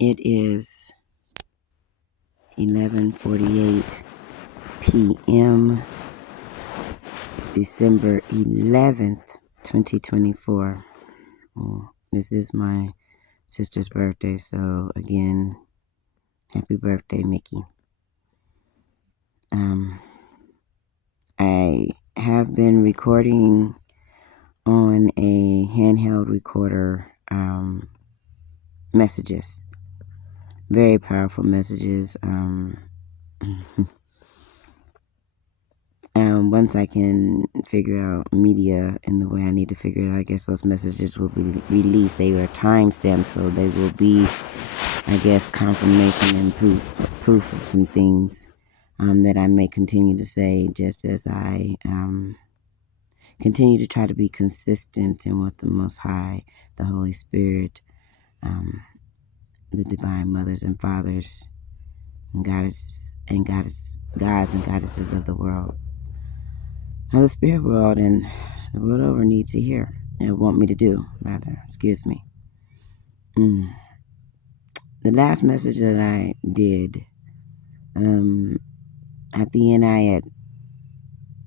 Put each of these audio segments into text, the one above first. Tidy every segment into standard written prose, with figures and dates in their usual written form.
It is 11:48 p.m. December 11th, 2024. This is my sister's birthday, so again, happy birthday, Mickey. I have been recording on a handheld recorder messages. Very powerful messages. Once I can figure out media in the way I need to figure it out, I guess those messages will be released. They are timestamped, so they will be, I guess, confirmation and proof of some things that I may continue to say, just as I continue to try to be consistent in what the Most High, the Holy Spirit, the divine mothers and fathers, and gods and goddesses of the world, of the spirit world and the world over need to hear and want me to do, rather. Excuse me. The last message that I did, at the end I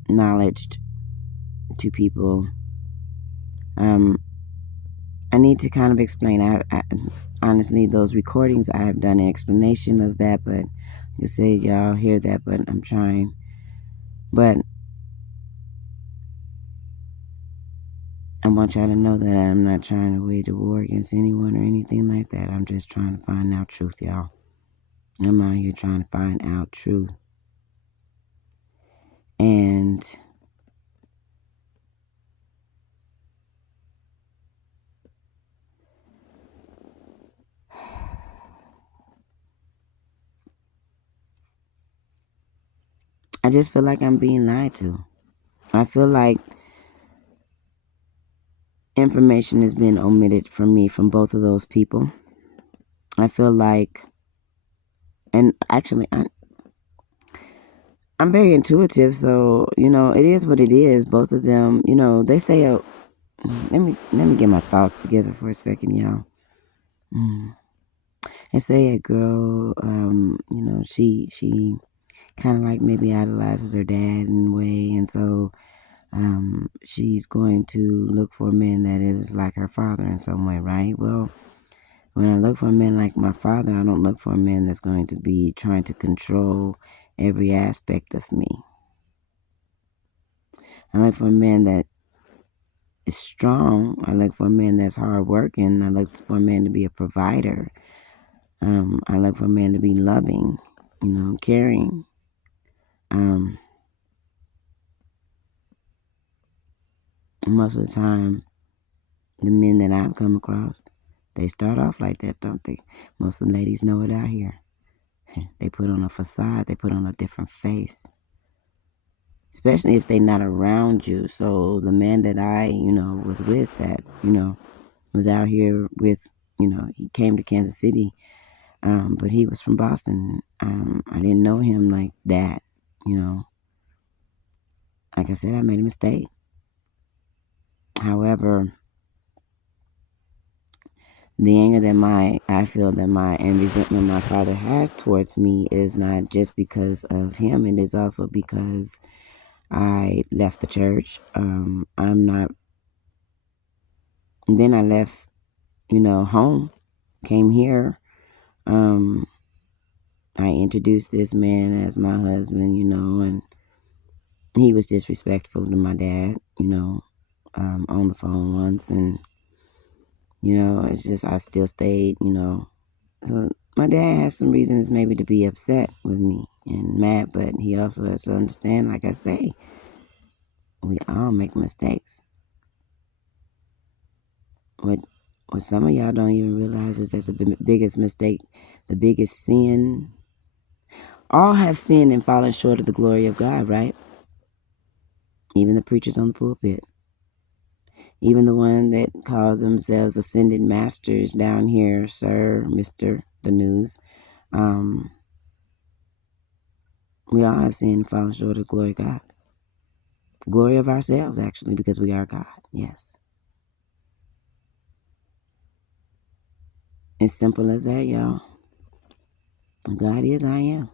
acknowledged to people. I need to kind of explain. I honestly, those recordings, I have done an explanation of that, but you say y'all hear that, but I'm trying. But I want y'all to know that I'm not trying to wage a war against anyone or anything like that. I'm just trying to find out truth, y'all. I'm out here trying to find out truth. And I just feel like I'm being lied to. I feel like information has been omitted from me from both of those people. I feel like, and actually, I'm very intuitive, so, it is what it is. Both of them, they say, let me get my thoughts together for a second, y'all. They say a girl, she kind of like maybe idolizes her dad in a way, and so she's going to look for a man that is like her father in some way, right? Well, when I look for a man like my father, I don't look for a man that's going to be trying to control every aspect of me. I look for a man that is strong. I look for a man that's hardworking. I look for a man to be a provider. I look for a man to be loving, caring. Most of the time, the men that I've come across, they start off like that, don't they? Most of the ladies know it out here. They put on a facade. They put on a different face. Especially if they're not around you. So the man that I, was with that, was out here with, he came to Kansas City, but he was from Boston. I didn't know him like that, Like I said, I made a mistake. However, the anger that I feel that and resentment my father has towards me is not just because of him. It is also because I left the church. I'm not. And then I left, home, came here. I introduced this man as my husband, and he was disrespectful to my dad, on the phone once. And, it's just, I still stayed, So my dad has some reasons maybe to be upset with me and mad, but he also has to understand, like I say, we all make mistakes. What some of y'all don't even realize is that the biggest mistake, the biggest sin, all have sinned and fallen short of the glory of God, right? Even the preachers on the pulpit. Even the one that calls themselves ascended masters down here, sir, Mr. The News. We all have sinned and fallen short of the glory of God. The glory of ourselves, actually, because we are God, yes. As simple as that, y'all. God is, I am.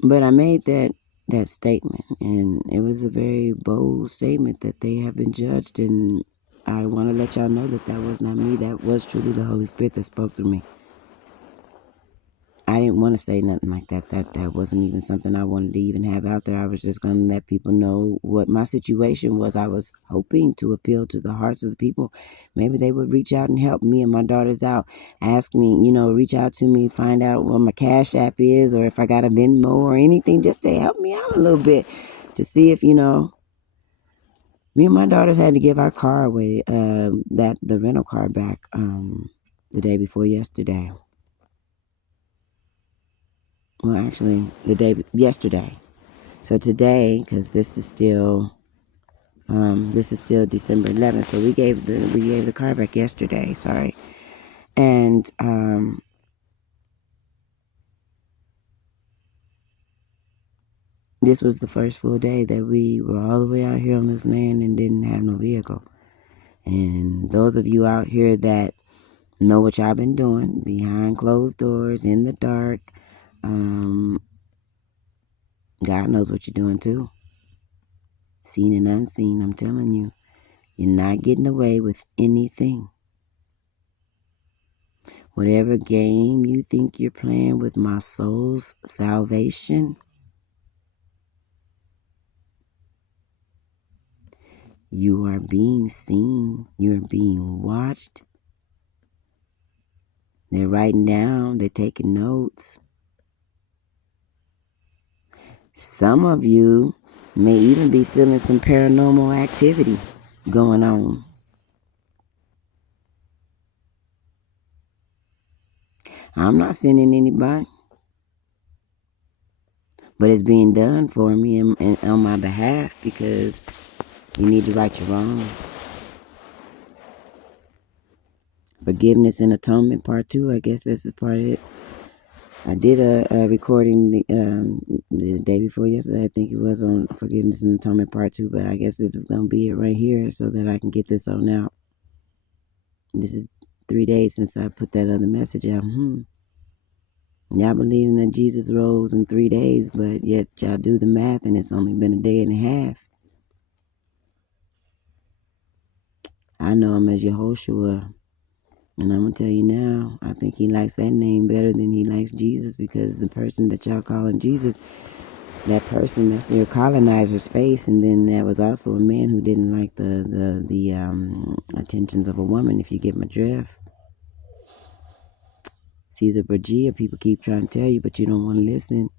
But I made that statement, and it was a very bold statement that they have been judged, and I want to let y'all know that that was not me. That was truly the Holy Spirit that spoke through me. I didn't want to say nothing like that. That wasn't even something I wanted to even have out there. I was just going to let people know what my situation was. I was hoping to appeal to the hearts of the people. Maybe they would reach out and help me and my daughters out. Ask me, reach out to me, find out what my Cash App is, or if I got a Venmo or anything, just to help me out a little bit, to see if, me and my daughters had to give our car away, the rental car back the day before yesterday. Well, actually, yesterday. So today, because this is still December 11th. So we gave the car back yesterday. Sorry, and this was the first full day that we were all the way out here on this land and didn't have no vehicle. And those of you out here that know what y'all been doing behind closed doors in the dark, God knows what you're doing too. Seen and unseen, I'm telling you. You're not getting away with anything. Whatever game you think you're playing with my soul's salvation, you are being seen. You're being watched. They're writing down. They're taking notes. Some of you may even be feeling some paranormal activity going on. I'm not sending anybody, but it's being done for me and on my behalf, because you need to right your wrongs. Forgiveness and Atonement Part 2. I guess this is part of it. I did a recording the day before yesterday. I think it was on Forgiveness and Atonement Part 2, but I guess this is going to be it right here so that I can get this on out. This is 3 days since I put that other message out. Y'all believing that Jesus rose in 3 days, but yet y'all do the math and it's only been a day and a half. I know him as Yehoshua. And I'm going to tell you now, I think he likes that name better than he likes Jesus, because the person that y'all calling Jesus, that person, that's your colonizer's face. And then there was also a man who didn't like the attentions of a woman, if you get my drift. Caesar Borgia, people keep trying to tell you, but you don't want to listen.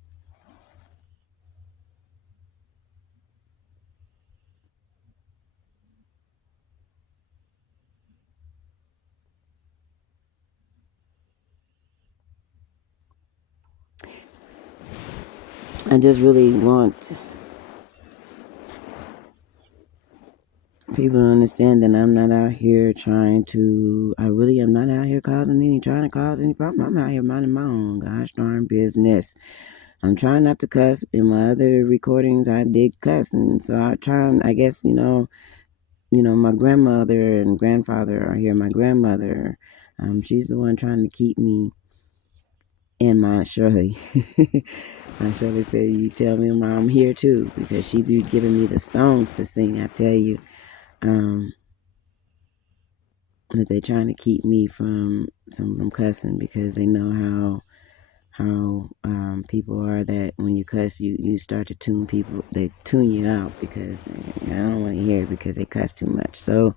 I just really want people to understand that I'm not out here trying to, I really am not out here trying to cause any problem. I'm out here minding my own gosh darn business. I'm trying not to cuss. In my other recordings, I did cuss. And so I guess, my grandmother and grandfather are here. My grandmother, she's the one trying to keep me in my Shirley. My Shirley said, you tell me I'm here too, because she be giving me the songs to sing. I tell you, that they're trying to keep me from cussing, because they know how people are, that when you cuss, you start to tune people. They tune you out, because I don't want to hear it because they cuss too much. So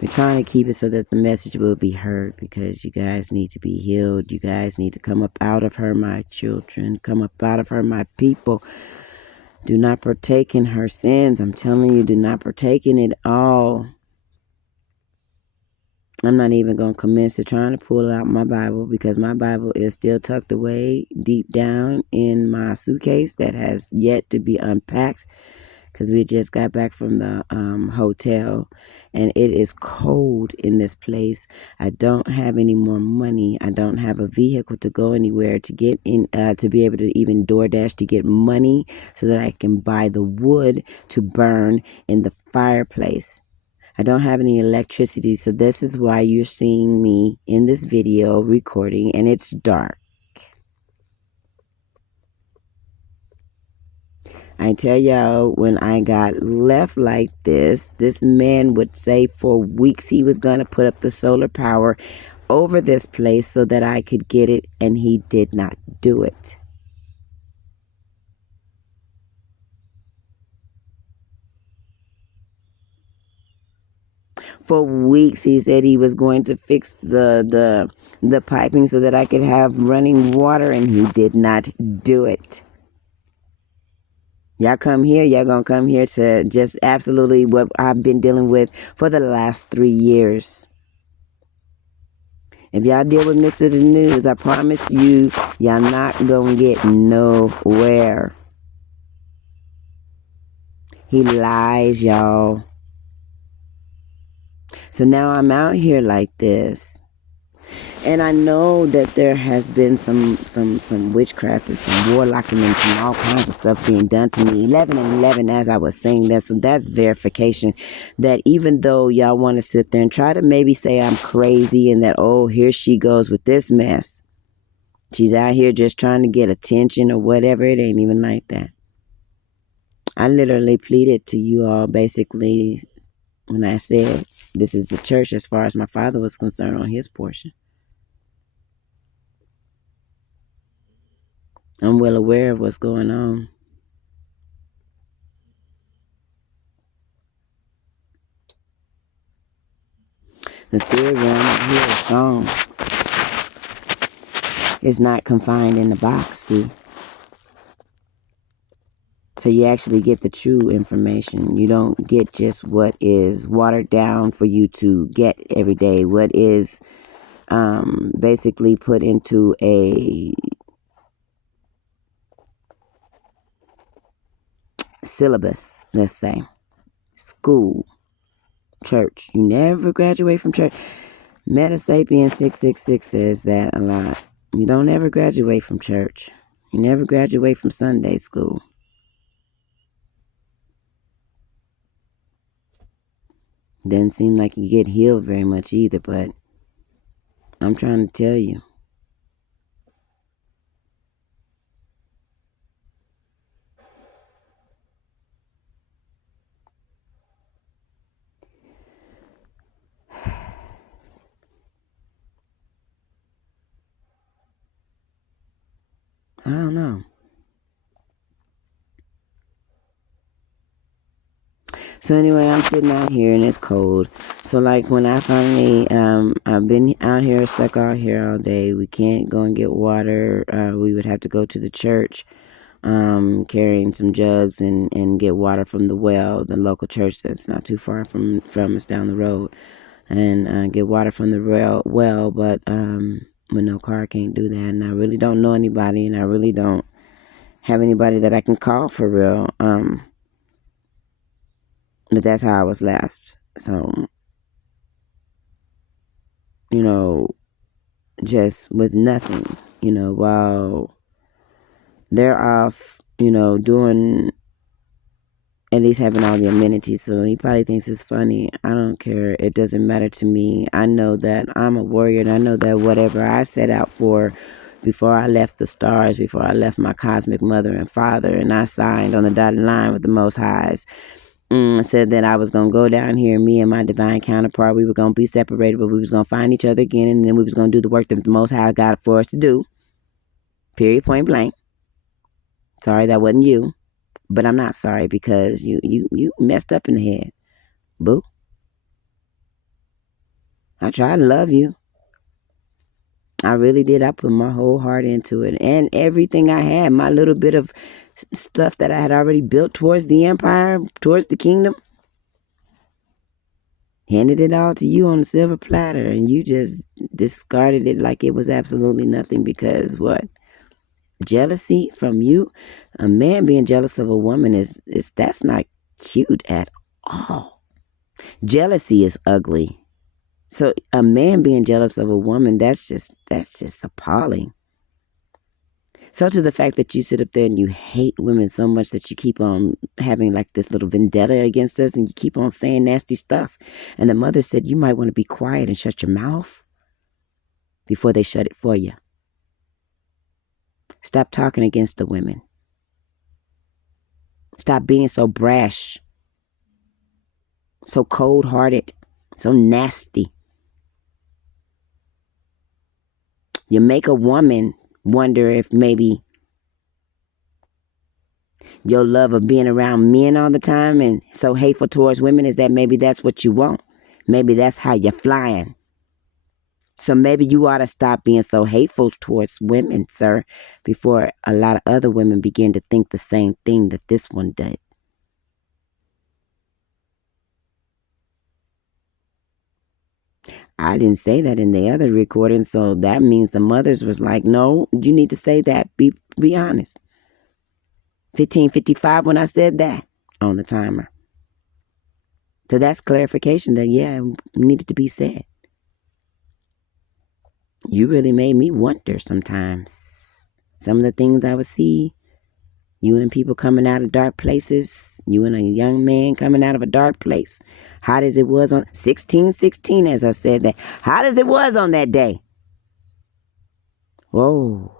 we're trying to keep it so that the message will be heard, because you guys need to be healed. You guys need to come up out of her, my children. Come up out of her, my people. Do not partake in her sins. I'm telling you, do not partake in it all. I'm not even going to commence to trying to pull out my Bible, because my Bible is still tucked away deep down in my suitcase that has yet to be unpacked, because we just got back from the hotel, and it is cold in this place. I don't have any more money. I don't have a vehicle to go anywhere to get in, to be able to even DoorDash to get money so that I can buy the wood to burn in the fireplace. I don't have any electricity, so this is why you're seeing me in this video recording, and it's dark. I tell y'all, when I got left like this man would say for weeks he was going to put up the solar power over this place so that I could get it, and he did not do it. For weeks he said he was going to fix the piping so that I could have running water, and he did not do it. Y'all come here, y'all gonna come here to just absolutely what I've been dealing with for the last 3 years. If y'all deal with Mr. The News, I promise you, y'all not gonna get nowhere. He lies, y'all. So now I'm out here like this. And I know that there has been some witchcraft and some warlocking and some all kinds of stuff being done to me. 11 and 11 as I was saying that. So that's verification that even though y'all want to sit there and try to maybe say I'm crazy and that, oh, here she goes with this mess. She's out here just trying to get attention or whatever. It ain't even like that. I literally pleaded to you all basically when I said this is the church as far as my father was concerned on his portion. I'm well aware of what's going on. The spirit realm out here is strong. It's not confined in the box, see? So you actually get the true information. You don't get just what is watered down for you to get every day. What is basically put into a syllabus, let's say. School. Church. You never graduate from church. Metasapien 666 says that a lot. You don't ever graduate from church. You never graduate from Sunday school. Doesn't seem like you get healed very much either, but I'm trying to tell you. I don't know. So anyway, I'm sitting out here and it's cold. So like when I finally, I've been out here, stuck out here all day. We can't go and get water. We would have to go to the church, carrying some jugs and get water from the well, the local church that's not too far from us down the road, and get water from the well. But with no car, I can't do that. And I really don't know anybody, and I really don't have anybody that I can call for real. But that's how I was left. So, just with nothing, while they're off, doing, at least having all the amenities. So he probably thinks it's funny. I don't care. It doesn't matter to me. I know that I'm a warrior, and I know that whatever I set out for before I left the stars, before I left my cosmic mother and father, and I signed on the dotted line with the Most Highs, said that I was going to go down here, me and my divine counterpart, we were going to be separated, but we was going to find each other again, and then we was going to do the work that the Most High got for us to do. Period, point blank. Sorry that wasn't you, but I'm not sorry because you messed up in the head, boo. I tried to love you. I really did. I put my whole heart into it, and everything I had, my little bit of stuff that I had already built towards the empire, towards the kingdom, handed it all to you on a silver platter, and you just discarded it like it was absolutely nothing because what? Jealousy from you? A man being jealous of a woman is that's not cute at all. Jealousy is ugly. So a man being jealous of a woman, that's just appalling. So to the fact that you sit up there and you hate women so much that you keep on having like this little vendetta against us and you keep on saying nasty stuff. And the mother said you might want to be quiet and shut your mouth before they shut it for you. Stop talking against the women. Stop being so brash, so cold-hearted, so nasty. You make a woman wonder if maybe your love of being around men all the time and so hateful towards women is that maybe that's what you want. Maybe that's how you're flying. So maybe you ought to stop being so hateful towards women, sir, before a lot of other women begin to think the same thing that this one did. I didn't say that in the other recording, so that means the mothers was like, no, you need to say that. Be honest. 15:55 when I said that on the timer. So that's clarification that, yeah, it needed to be said. You really made me wonder sometimes. Some of the things I would see, you and people coming out of dark places, you and a young man coming out of a dark place, hot as it was on 16:16, as I said that, hot as it was on that day. Whoa.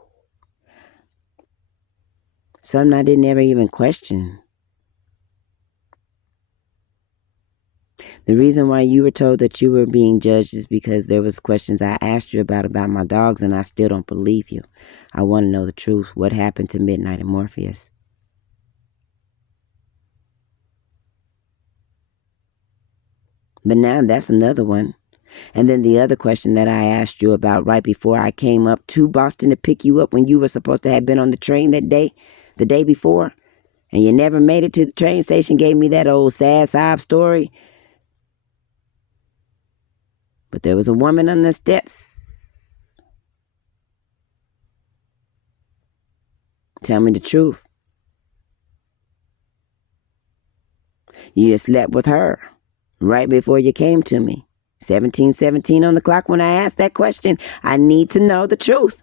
Something I didn't ever even question. The reason why you were told that you were being judged is because there was questions I asked you about my dogs, and I still don't believe you. I want to know the truth. What happened to Midnight and Morpheus? But now that's another one. And then the other question that I asked you about right before I came up to Boston to pick you up when you were supposed to have been on the train that day, the day before, and you never made it to the train station, gave me that old sad sob story. But there was a woman on the steps. Tell me the truth. You slept with her right before you came to me. 17:17 on the clock when I asked that question. I need to know the truth.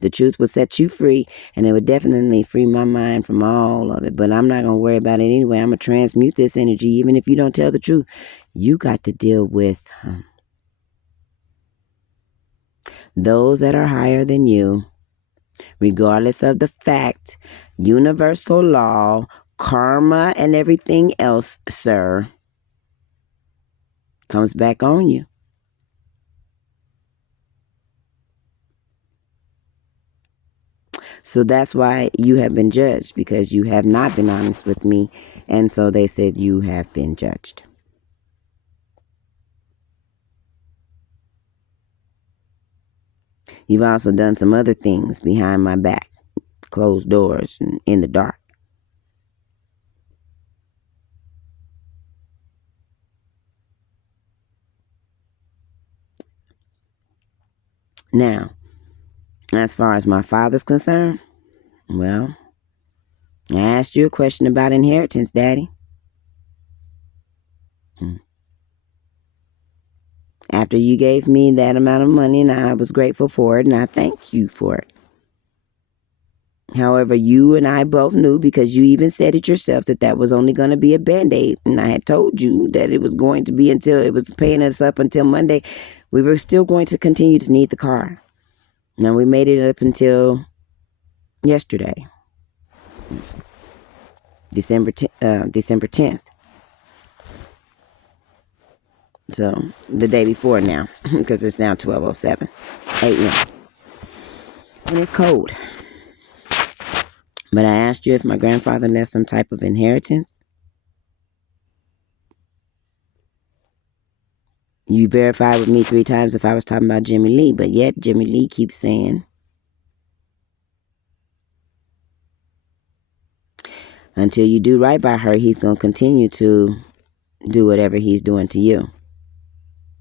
The truth will set you free, and it would definitely free my mind from all of it. But I'm not going to worry about it anyway. I'm going to transmute this energy, even if you don't tell the truth. You got to deal with those that are higher than you, regardless of the fact, universal law, karma, and everything else, sir, comes back on you. So that's why you have been judged, because you have not been honest with me. And so they said you have been judged. You've also done some other things behind my back, closed doors and in the dark. Now, as far as my father's concerned, well, I asked you a question about inheritance, Daddy. After you gave me that amount of money, and I was grateful for it, and I thank you for it. However, you and I both knew, because you even said it yourself, that that was only going to be a Band-Aid. And I had told you that it was going to be until it was paying us up until Monday. We were still going to continue to need the car. Now, we made it up until yesterday, December 10th. So, the day before now, because it's now 12:07 a.m. And it's cold. But I asked you if my grandfather left some type of inheritance. You verified with me 3 times if I was talking about Jimmy Lee, but yet Jimmy Lee keeps saying, until you do right by her, he's going to continue to do whatever he's doing to you.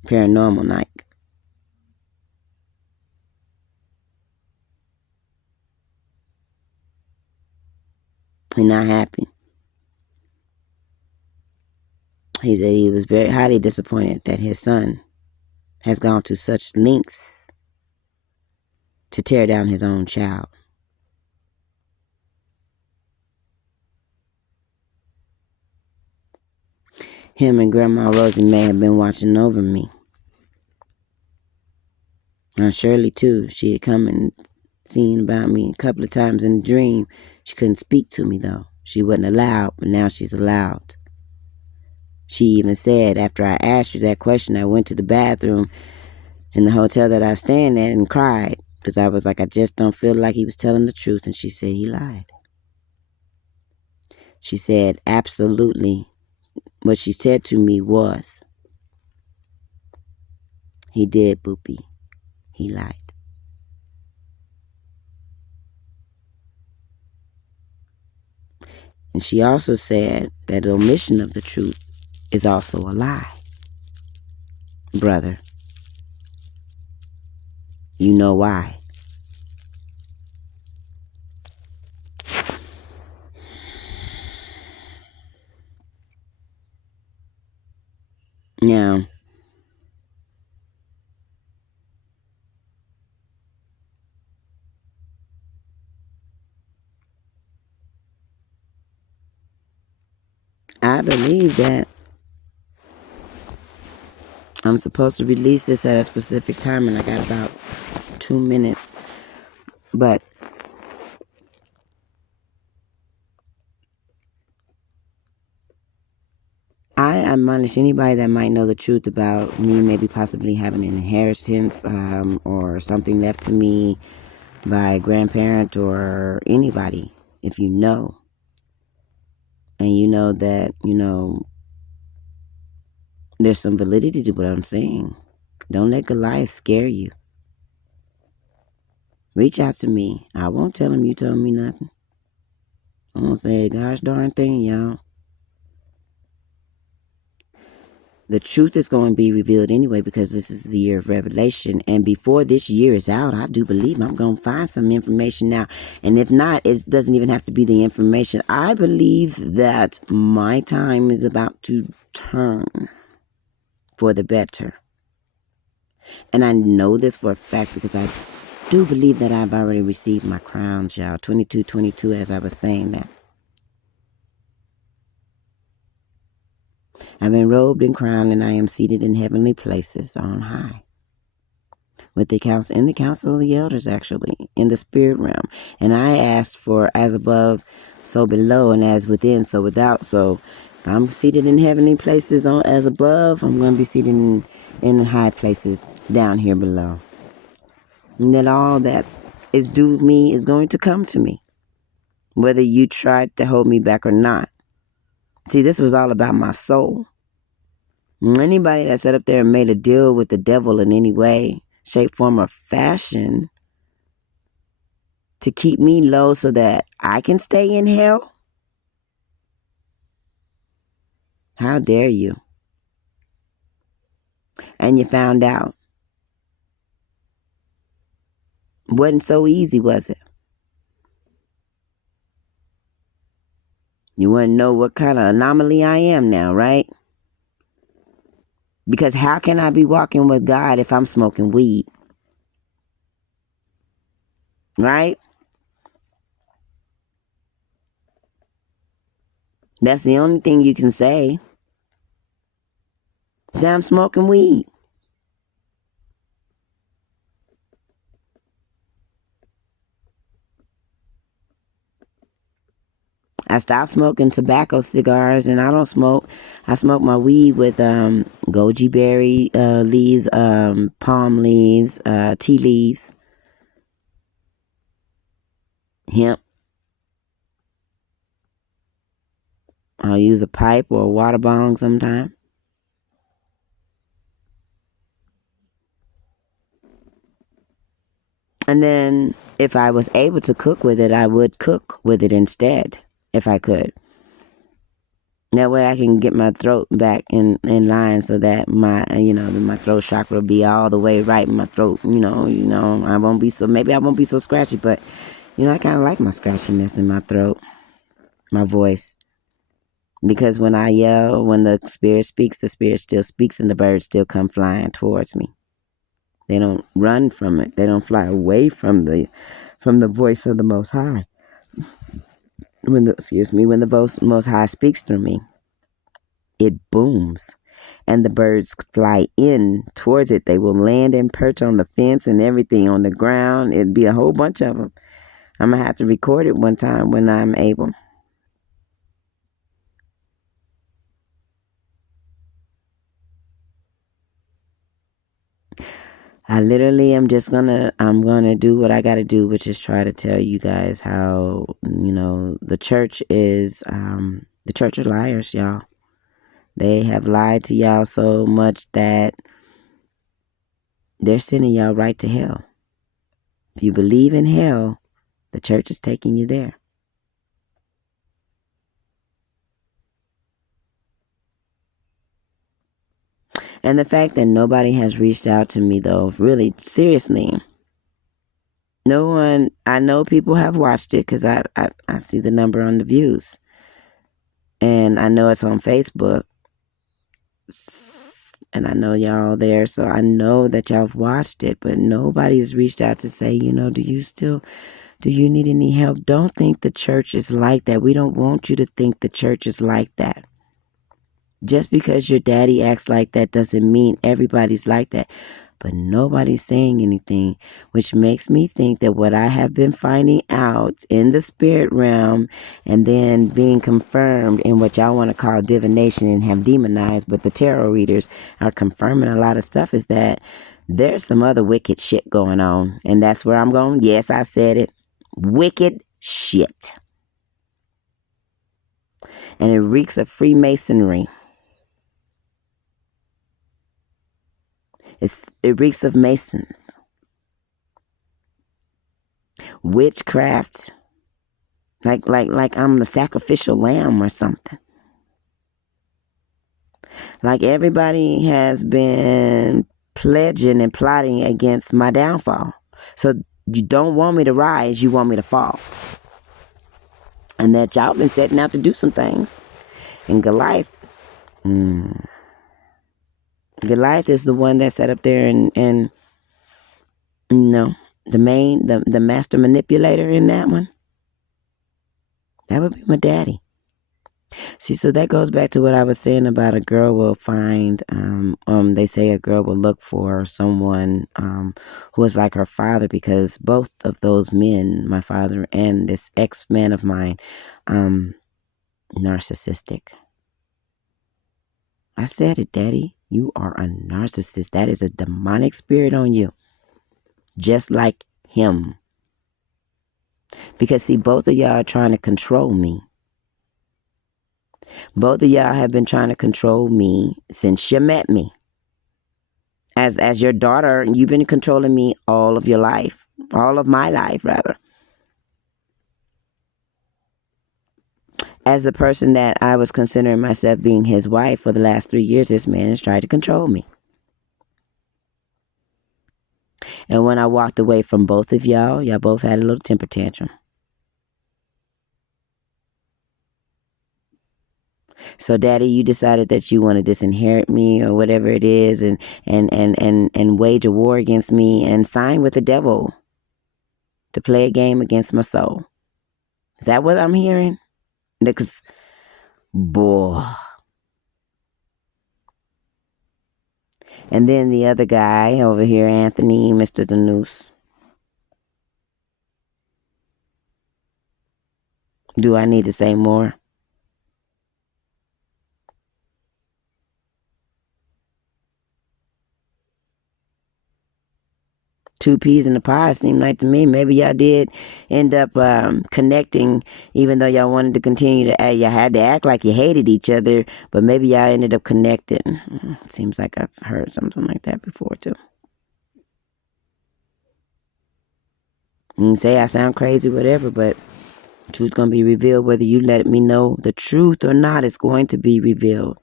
Paranormal night. He's not happy. He said he was very highly disappointed that his son has gone to such lengths to tear down his own child. Him and Grandma Rosie may have been watching over me. And Shirley, too. She had come and seen about me a couple of times in a dream. She couldn't speak to me, though. She wasn't allowed, but now she's allowed. She even said, after I asked her that question, I went to the bathroom in the hotel that I stand at and cried because I was like, I just don't feel like he was telling the truth. And she said he lied. She said, absolutely. What she said to me was, he did, Boopy. He lied. And she also said that omission of the truth is also a lie. Brother, you know why. Now, I believe that I'm supposed to release this at a specific time, and I got about 2 minutes. But I admonish anybody that might know the truth about me maybe possibly having an inheritance or something left to me by a grandparent or anybody. If you know, and you know that, there's some validity to what I'm saying. Don't let Goliath scare you. Reach out to me. I won't tell him you told me nothing. I won't say a gosh darn thing, y'all. The truth is going to be revealed anyway because this is the year of revelation. And before this year is out, I do believe I'm going to find some information now. And if not, it doesn't even have to be the information. I believe that my time is about to turn for the better. And I know this for a fact because I do believe that I've already received my crown, y'all. 2222, as I was saying that. I've been robed and crowned, and I am seated in heavenly places on high. With the council, in the council of the elders, actually, in the spirit realm. And I asked for as above, so below, and as within, so without. So if I'm seated in heavenly places as above, I'm going to be seated in high places down here below. And that all that is due me is going to come to me, whether you tried to hold me back or not. See, this was all about my soul. Anybody that sat up there and made a deal with the devil in any way, shape, form, or fashion to keep me low so that I can stay in hell, how dare you? And you found out. Wasn't so easy, was it? You want to know what kind of anomaly I am now, right? Because how can I be walking with God if I'm smoking weed? Right? That's the only thing you can say. Say I'm smoking weed. I stopped smoking tobacco cigars, and I don't smoke. I smoke my weed with goji berry leaves, palm leaves, tea leaves, hemp. I'll use a pipe or a water bong sometime. And then if I was able to cook with it, I would cook with it instead, if I could. That way I can get my throat back in line so that my throat chakra will be all the way right in my throat. I won't be so scratchy, but, I kind of like my scratchiness in my throat, my voice. Because when I yell, when the spirit speaks, the spirit still speaks, and the birds still come flying towards me. They don't run from it. They don't fly away from the voice of the Most High. When the Most High speaks through me, it booms, and the birds fly in towards it. They will land and perch on the fence and everything on the ground. It'd be a whole bunch of them. I'm gonna have to record it one time when I'm able. I'm gonna do what I gotta do, which is try to tell you guys how, the church is, the church are liars, y'all. They have lied to y'all so much that they're sending y'all right to hell. If you believe in hell, the church is taking you there. And the fact that nobody has reached out to me, though, really, seriously, no one, I know people have watched it because I see the number on the views. And I know it's on Facebook. And I know y'all there, so I know that y'all have watched it, but nobody's reached out to say, do you need any help? Don't think the church is like that. We don't want you to think the church is like that. Just because your daddy acts like that doesn't mean everybody's like that. But nobody's saying anything, which makes me think that what I have been finding out in the spirit realm and then being confirmed in what y'all want to call divination and have demonized, but the tarot readers are confirming a lot of stuff, is that there's some other wicked shit going on. And that's where I'm going. Yes, I said it. Wicked shit. And it reeks of Freemasonry. It reeks of Masons. Witchcraft. Like I'm the sacrificial lamb or something. Like everybody has been pledging and plotting against my downfall. So you don't want me to rise, you want me to fall. And that y'all been setting out to do some things. And Goliath is the one that sat up there and the master manipulator in that one. That would be my daddy. See, so that goes back to what I was saying about a girl will find, they say a girl will look for someone who is like her father, because both of those men, my father and this ex-man of mine, narcissistic. I said it, Daddy. You are a narcissist. That is a demonic spirit on you. Just like him. Because see, both of y'all are trying to control me. Both of y'all have been trying to control me since you met me. As your daughter, you've been controlling me all of your life. All of my life, rather. As the person that I was considering myself being his wife for the last 3 years, this man has tried to control me. And when I walked away from both of y'all both had a little temper tantrum. So, Daddy, you decided that you want to disinherit me or whatever it is, and wage a war against me and sign with the devil to play a game against my soul. Is that what I'm hearing? Because, boy. And then the other guy over here, Anthony, Mr. The Noose. Do I need to say more? Two peas in the pod seemed like to me. Maybe y'all did end up connecting, even though y'all wanted to continue to act. Y'all had to act like you hated each other, but maybe y'all ended up connecting. Seems like I've heard something like that before too. You can say I sound crazy, whatever, but the truth's going to be revealed. Whether you let me know the truth or not, it's going to be revealed.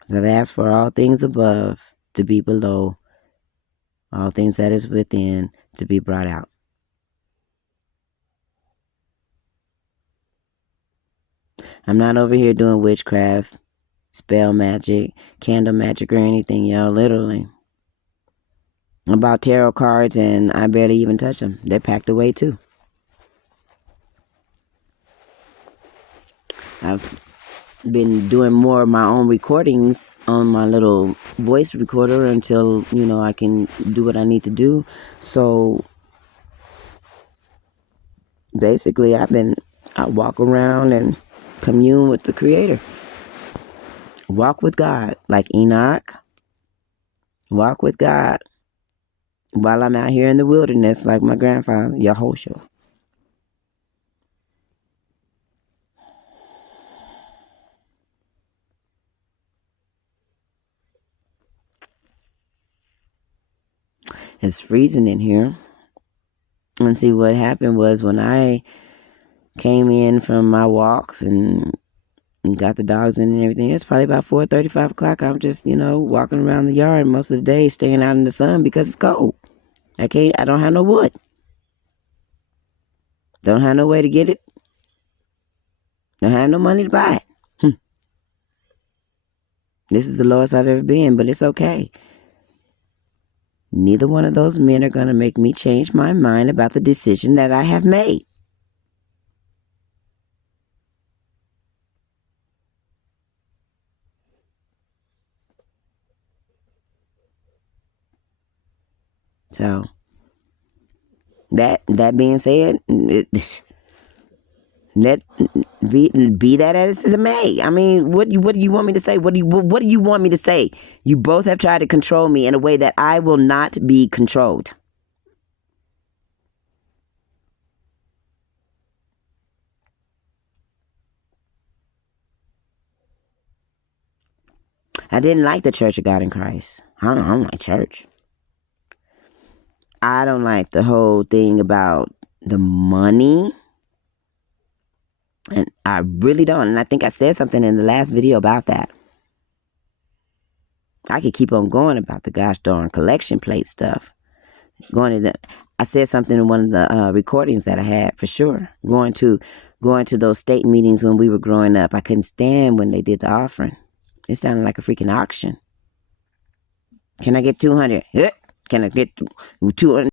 Because I've asked for all things above to be below, all things that is within to be brought out. I'm not over here doing witchcraft, spell magic, candle magic, or anything, y'all. Literally. About tarot cards, and I barely even touch them. They're packed away too. I've been doing more of my own recordings on my little voice recorder until, I can do what I need to do. So basically, I walk around and commune with the Creator. Walk with God, like Enoch. Walk with God while I'm out here in the wilderness, like my grandfather, Yahushua. It's freezing in here. And see, what happened was when I came in from my walks and got the dogs in and everything, it's probably about 4:30, 5 o'clock. I'm just, walking around the yard most of the day, staying out in the sun because it's cold. I don't have no wood. Don't have no way to get it. Don't have no money to buy it. This is the lowest I've ever been, but it's okay. Neither one of those men are going to make me change my mind about the decision that I have made. So, that being said, let be that as it may. I mean, what do you want me to say? What do you want me to say? You both have tried to control me in a way that I will not be controlled. I didn't like the Church of God in Christ. I don't like church. I don't like the whole thing about the money. And I really don't. And I think I said something in the last video about that. I could keep on going about the gosh darn collection plate stuff. I said something in one of the recordings that I had for sure. Going to those state meetings when we were growing up. I couldn't stand when they did the offering. It sounded like a freaking auction. Can I get 200? Can I get 200?